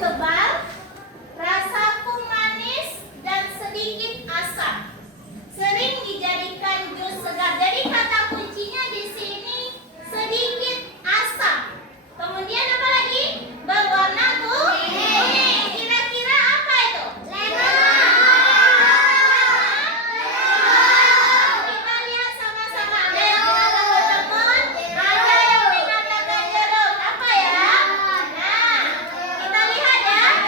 tebal, rasa pun manis, dan sedikit asam. Sering dijadikan jus segar. Jadi kata kuncinya di sini sedikit asam. Kemudian apa lagi? Berwarna kuning. Kira-kira apa itu? Kita lihat sama-sama. Teman-teman, ada yang mengatakan jeruk. Apa ya? Nah, kita lihat ya.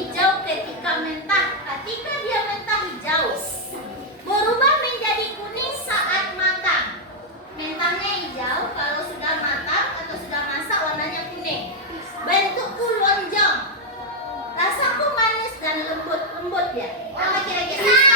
hijau ketika mentah. Ketika dia mentah hijau, berubah menjadi kuning saat matang. Mentahnya hijau, kalau sudah matang atau sudah masak warnanya kuning. Bentukku lonjong, rasaku manis dan lembut ya. Apa kira-kira?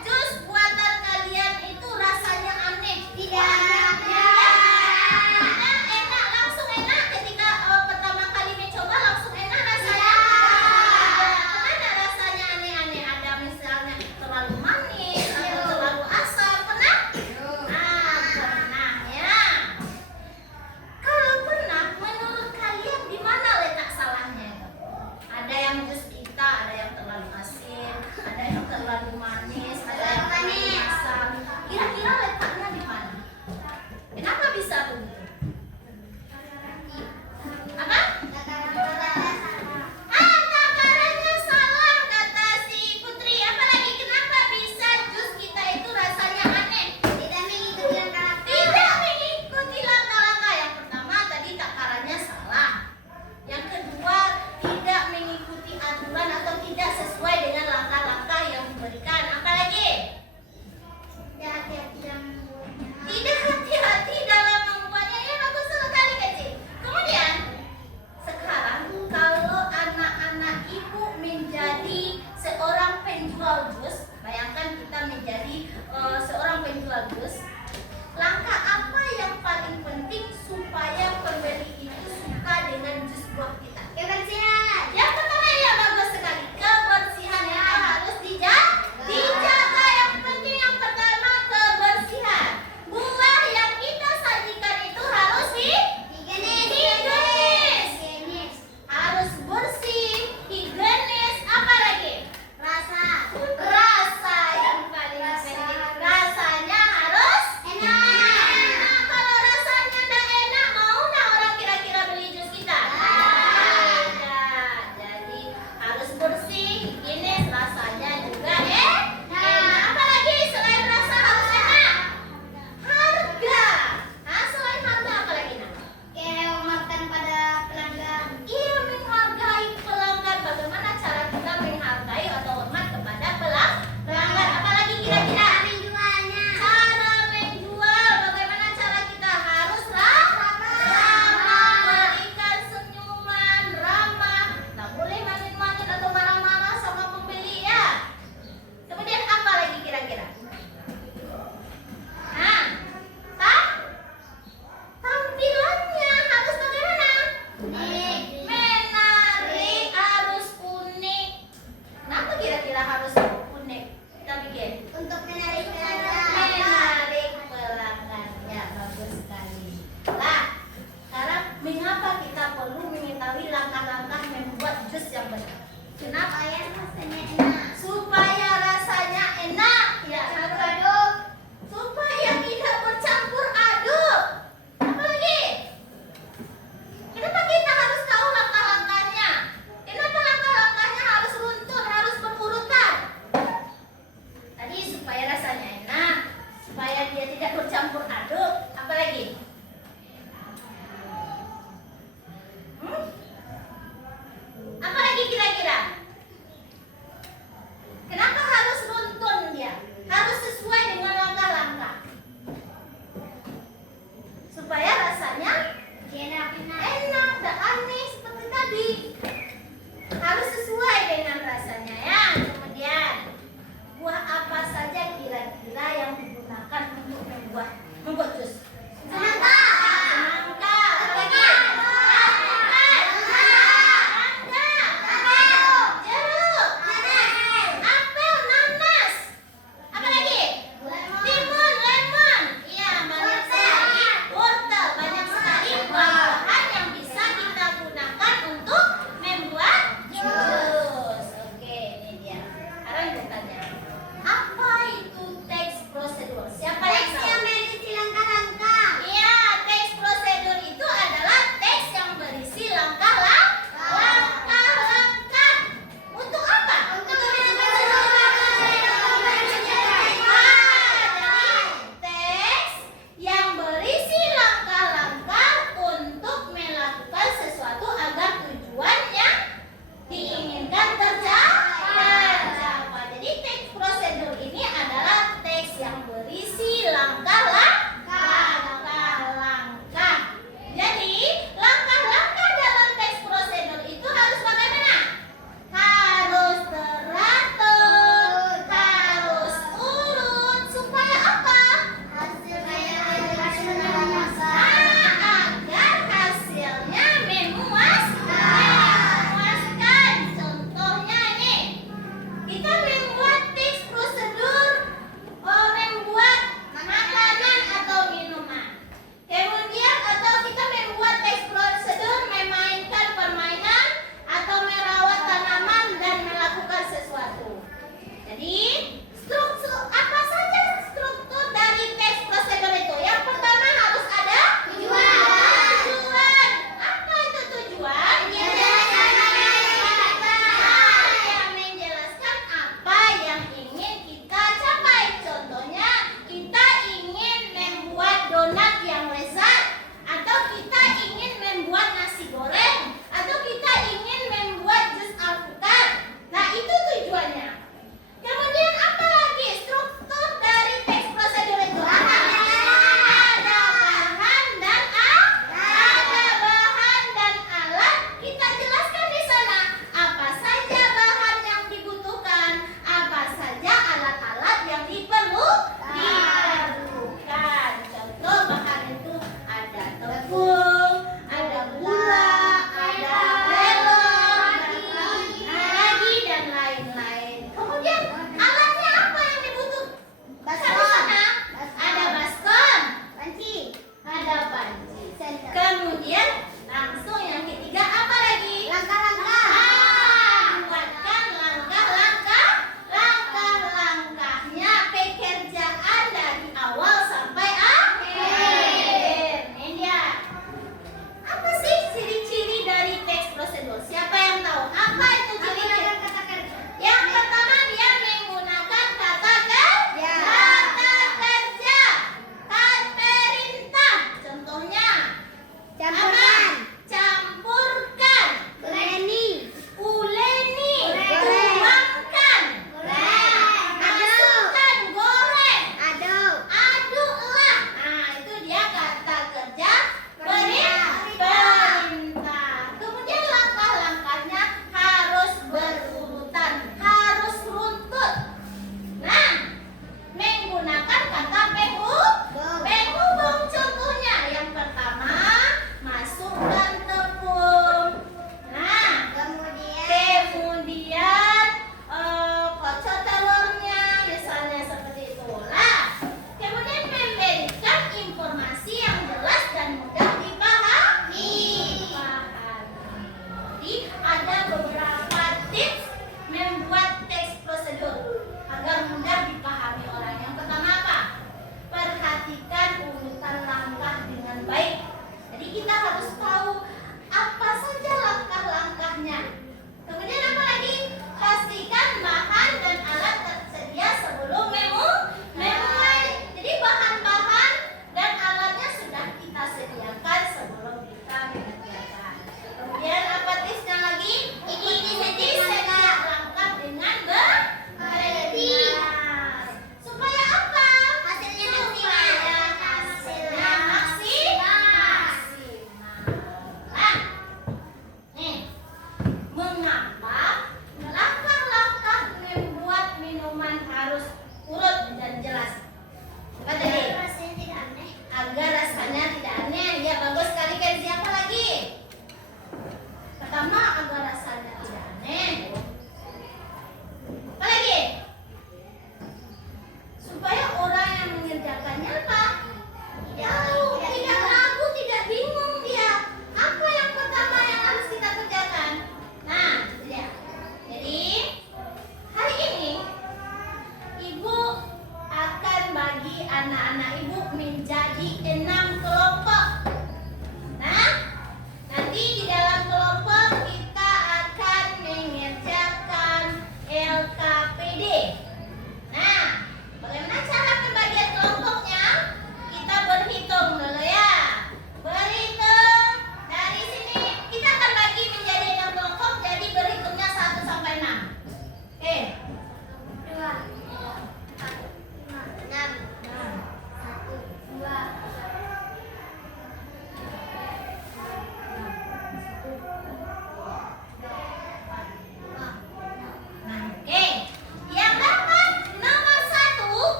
Jus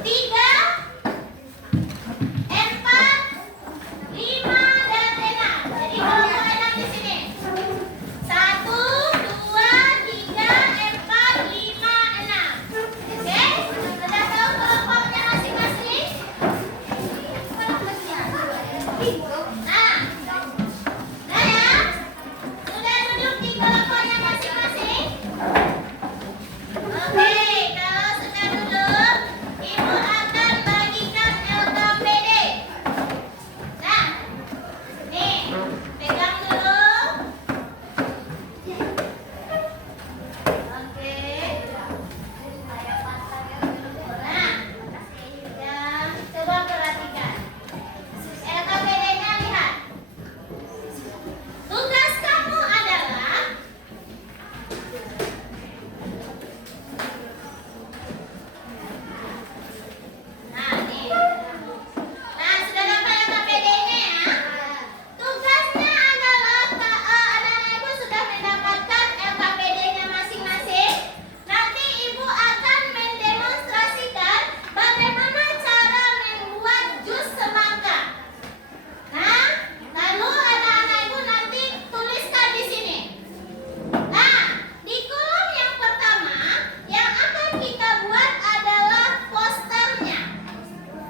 3, 4, 5 dan 6. Jadi kelompok 6 di sini. 1, 2, 3, 4, 5, 6. Oke? Sudah tahu kelompoknya masing-masing? Nah, nah ya? Sudah duduk di kelompoknya masing-masing? Oke, kalau sudah duduk, Ibu akan bagikan LKPD. Nah, nih, pegang dulu. Oke. Nah, ya, coba perhatikan. LKPD-nya lihat. Tugas kamu adalah nah, nih. Nah, sudah dapat LKPD-nya ya. Tugasnya adalah anak-anak Ibu sudah mendapatkan LKPD-nya masing-masing. Nanti Ibu akan mendemonstrasikan bagaimana cara membuat jus semangka. Nah, lalu anak-anak Ibu nanti tuliskan di sini. Nah, di kolom yang pertama yang akan kita buat adalah posternya.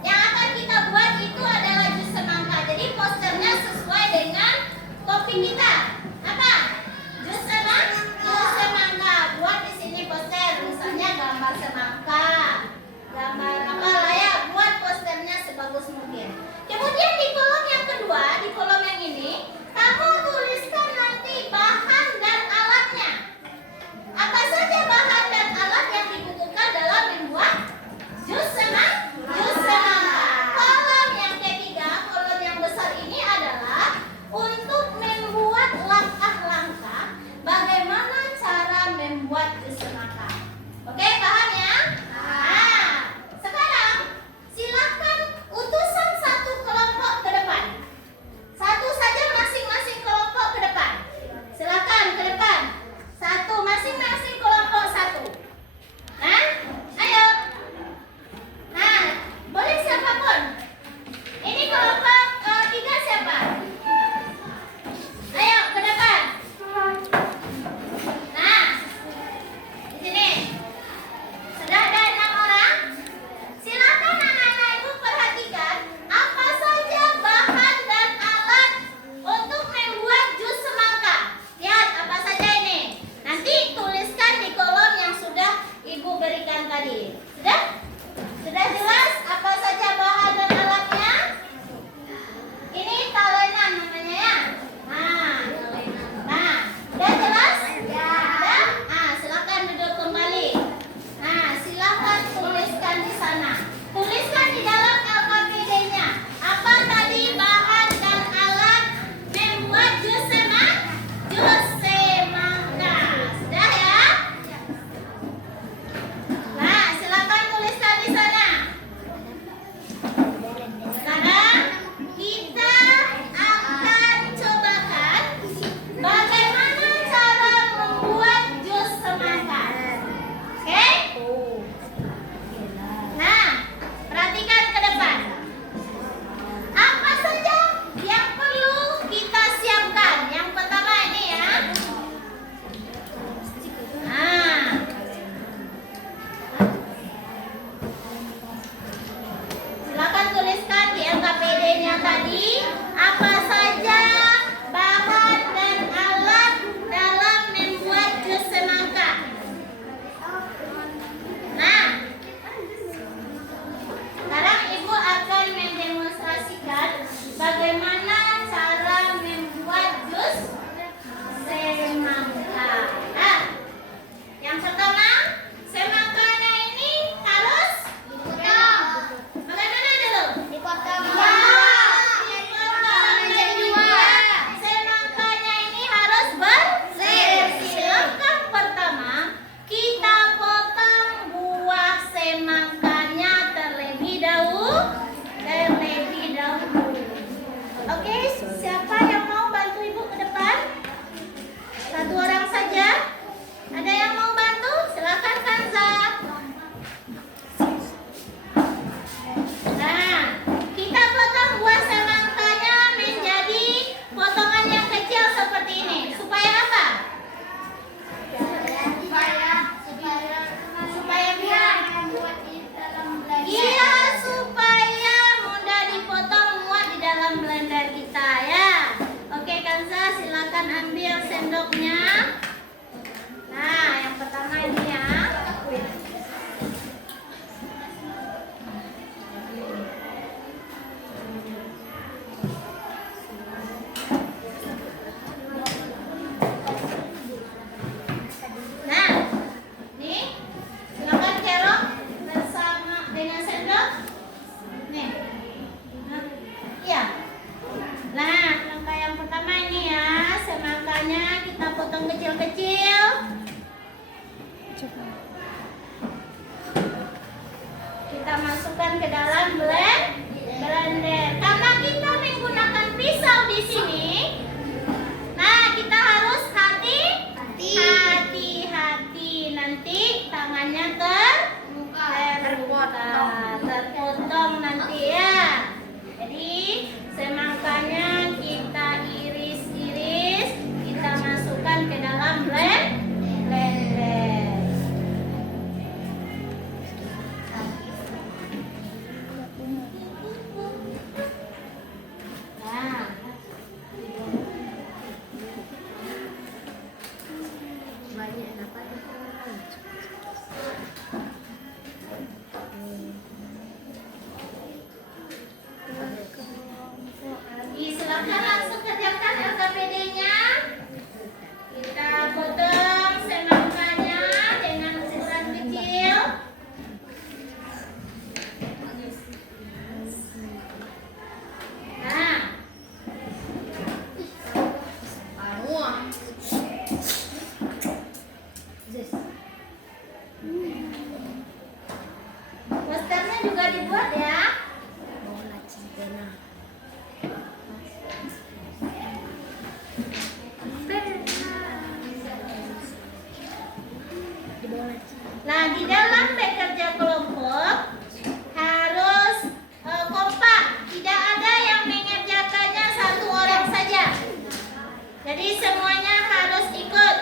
Yang akan kita buat itu adalah jus semangka. Jadi posternya sesuai dengan topik kita. Apa? Jus semangka. Buat di sini poster. Misalnya gambar semangka. Gambar apa lah ya? Buat posternya sebagus mungkin. Kemudian di kolom yang kedua, di kolom yang ini, kamu tuliskan nanti bahan dan alatnya. Apa saja bahan dan alat yang dibutuhkan dalam membuat jus semangka. Kolom yang ketiga, kolom yang besar ini adalah untuk membuat langkah-langkah bagaimana cara membuat jus semangka. Oke, paham ya? Nah, sekarang silakan utusan satu kelompok ke depan. Satu saja masing-masing kelompok ke depan. Silakan ke depan. Satu masing-masing kelompok satu. Nah, ayo. Nah, boleh siapapun. Ini kelompok 3 siapa? Ayo ke depan. Nah, di sini sudah ada 6 orang. Silakan anak-anak Ibu perhatikan apa saja bahan dan alat untuk membuat jus semangka. Lihat apa saja ini. Nanti tuliskan di kolom yang sudah Ibu berikan tadi. Sudah? Sudah jelas apa saja bahan dan alatnya? Ini talenan namanya ya. Nah, sudah jelas? Sudah? Nah, silakan duduk kembali. Nah, silakan tuliskan di sana. Tuliskan di dalam LKPD-nya. Apa tadi bahan dan alat membuat jus semangka? Sudah ya? Nah, silakan tuliskan di sana. Sekarang kita akan cobakan bagaimana cara membuat jus semangka. Oke? Nah, perhatikan ke depan. Apa saja yang perlu kita siapkan? Yang pertama ini ya. Nah, silakan tuliskan di LKPD-nya tadi apa saja bahan dan alat dalam membuat jus semangka. Nah, sekarang Ibu akan mendemonstrasikan bagaimana cara membuat jus semangka. Nah, yang pertama, semangkanya ini harus dipotong. Bagaimana dulu? Dipotong. Ya, dipotong jadi 2. Semangkanya ini harus bersih. Langkah pertama, kita potong buah semangkanya terlebih dahulu. Oke, siapa yang mau bantu Ibu ke depan? Satu orang saja. Ada yang mau bantu? Silakan Kanza. masukkan ke dalam blender. Karena kita menggunakan pisau di sini, nah kita harus hati-hati. Nanti tangannya terpotong nanti ya. Jadi semangkanya kita iris-iris, kita masukkan ke dalam blender. Nah, silakan langsung kerjakan LKPD-nya. Kita potong semangkanya dengan ukuran kecil. Nah, posternya juga dibuat ya. Nah, di dalam bekerja kelompok harus kompak, tidak ada yang mengerjakannya satu orang saja. Jadi semuanya harus ikut.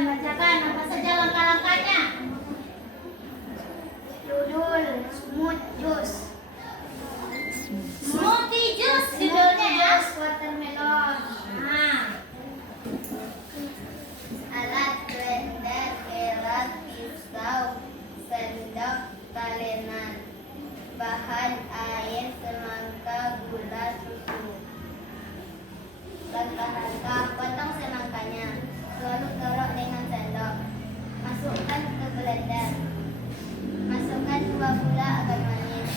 bacakan apa saja langkah-langkahnya. Judul smooth juice. Smoothie juice judulnya ya. Watermelon. Nah, Alat blender, gelas, pisau, sendok, talenan. Bahan air, semangka, gula, susu. Langkah-langkah, potong semangkanya. Lalu kerok dengan sendok. Masukkan ke blender. Masukkan 2 gula agar manis.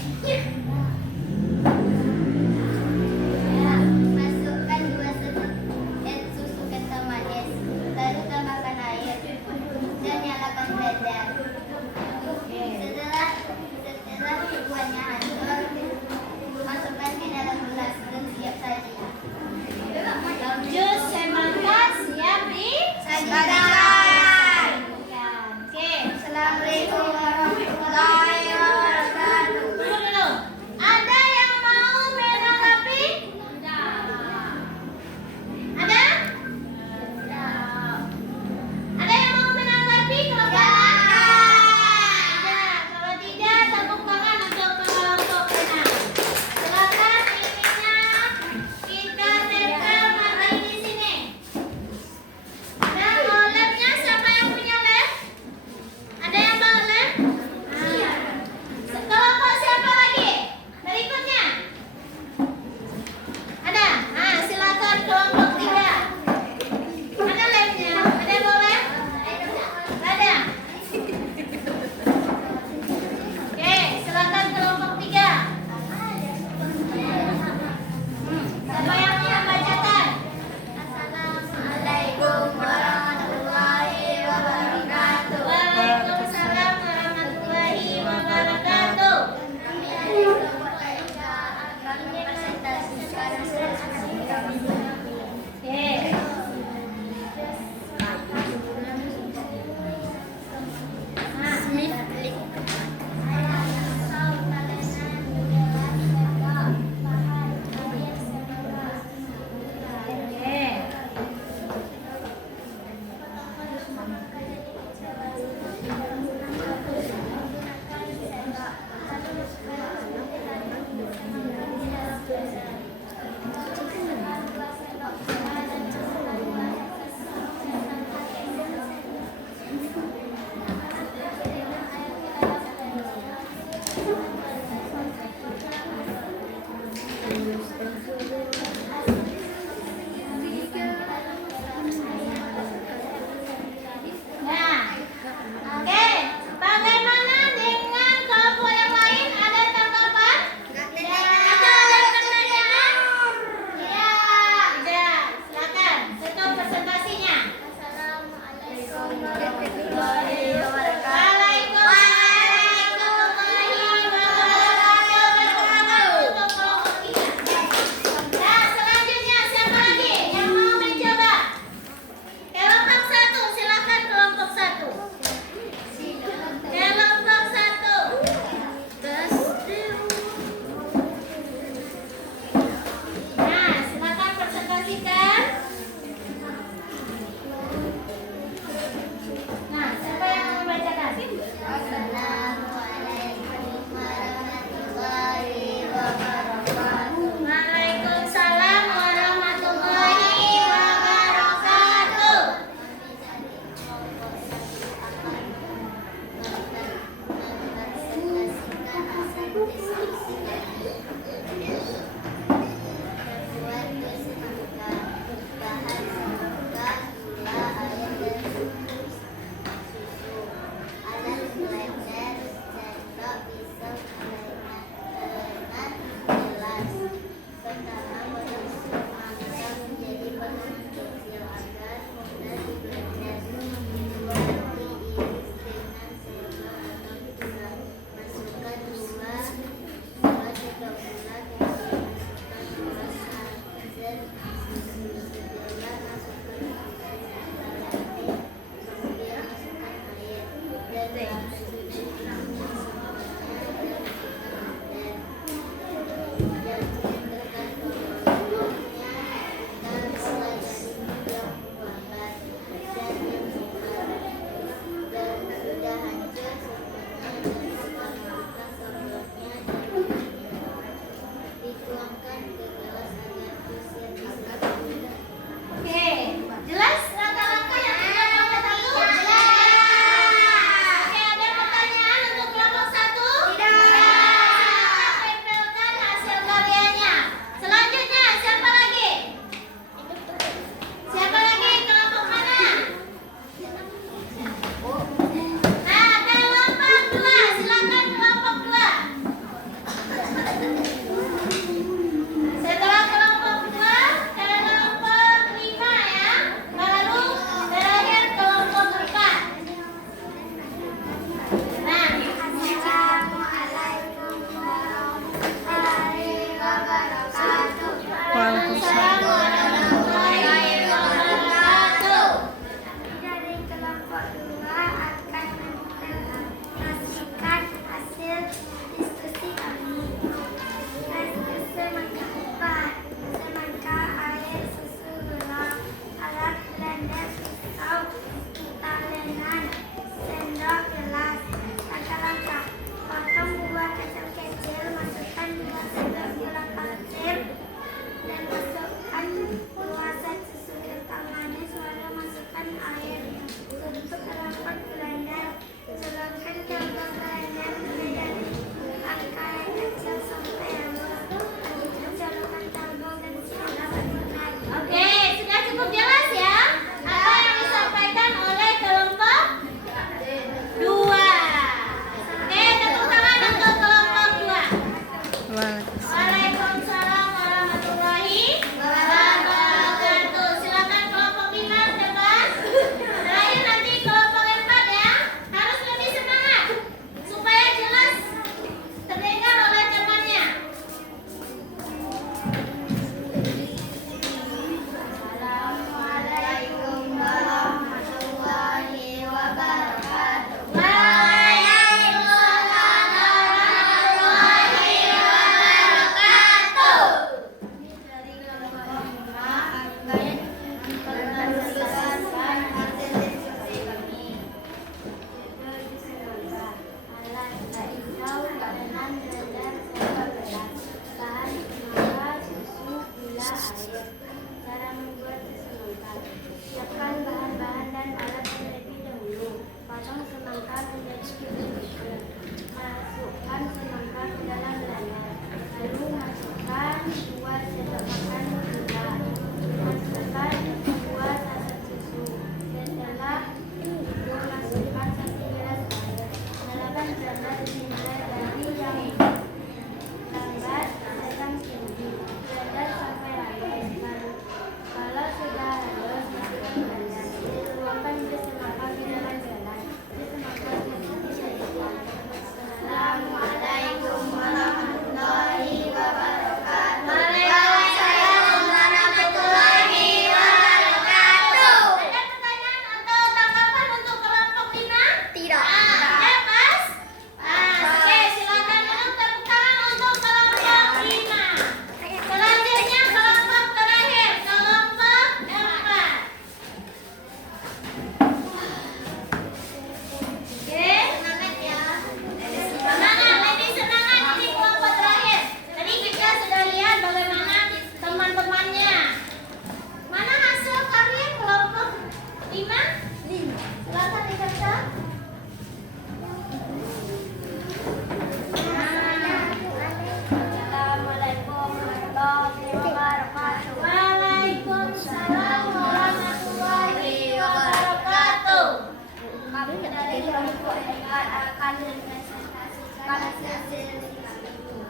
hasil itu.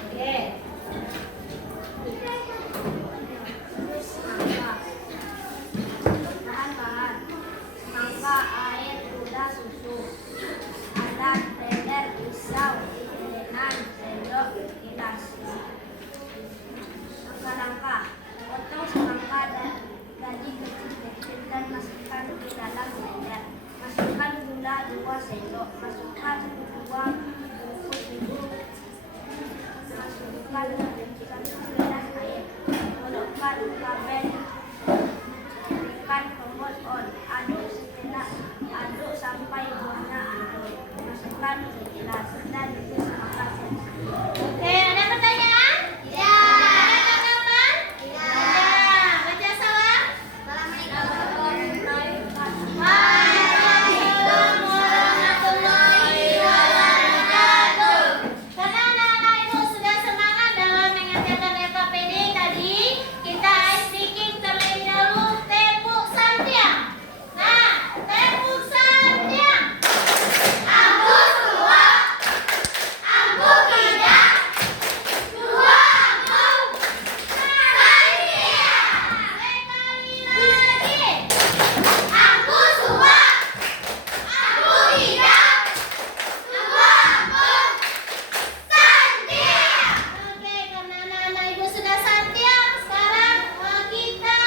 Oke. Terus mangga. Bahan-bahan: mangga, air, gula, susu. Alat: blender, pisau, jelenan, sendok, gelas. Langkah-langkah: potong semangka dan gaji kecil-kecil dan masukkan ke dalam blender. Masukkan gula 2 sendok. Masukkan 2 bungkus susu. Masukkan 1 gelas air. Colokkan kabel. Berikan tombol on. Aduk sampai buahnya aduk. Masukkan ke gelas dan rebus semangka selesai. Oke, ada pertanyaan? Ya. Ada tanggapan? Ya. Baca salam. Waalaikumsalam warahmatullahi wabarakatuh. Karena anak-anak ibu sudah semangat dalam mengerjakan LKPD tadi, kita speaking terlebih dahulu tepuk santiang. Nah, tepuk santiang. Aku tua, aku tidak, tua aku Santia. Sekali lagi. Aku tua, aku tidak, tua aku Santia. Oke, karena anak-anak ibu sudah santiang, sekarang kita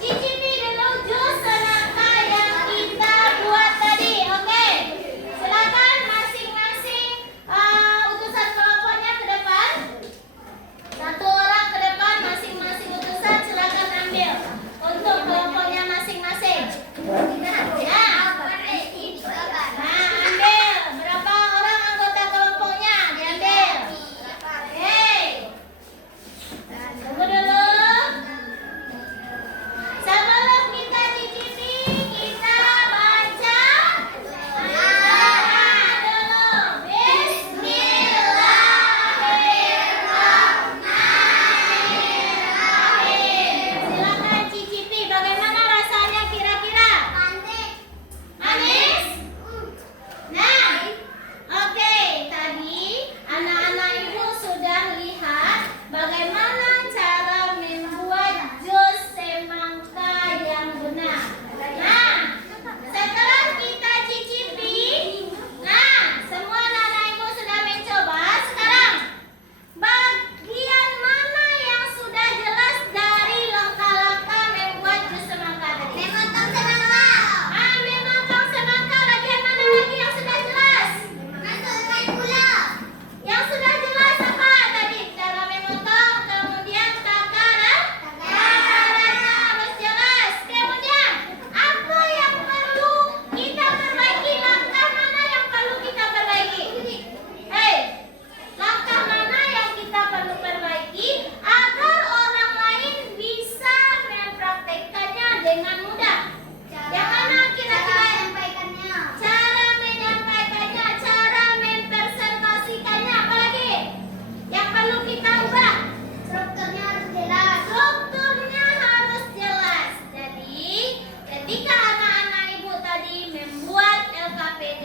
cicipi dulu jus semangka yang kita buat tadi. Oke, silakan masing-masing utusan kelompoknya ke depan. Satu orang ke depan, masing-masing utusan silakan ambil untuk kelompoknya masing-masing. Ambil. Berapa orang anggota kelompoknya? Diambil. Hei, tunggu dulu. Sebelum kita cicipi, kita baca dulu. Bismillahirrahmanirrahim. Silakan cicipi. Bagaimana rasanya kira-kira? Manis? Nah, oke. Tadi anak-anak ibu sudah lihat bagaimana cara membuat jus semangka yang benar. Nah, setelah kita cicipi, nah, semua anak-anak ibu sudah mencoba. Sekarang, bagian mana yang sudah jelas dari langkah-langkah membuat jus semangka tadi? Memotong semangka. Bagian mana lagi yang sudah jelas? Yang sudah jelas apa tadi? Cara memotong, kemudian takarannya harus jelas. Kemudian, apa yang perlu kita perbaiki? Langkah mana yang perlu kita perbaiki? Hei, langkah mana yang kita perlu perbaiki agar orang lain bisa mempraktekkannya dengan mudah? Yang mana kira-kira? Cara menyampaikannya, cara mempresentasikannya, apalagi yang perlu kita ubah? Strukturnya harus jelas. Strukturnya harus jelas. Jadi, ketika anak-anak ibu tadi membuat LKPD,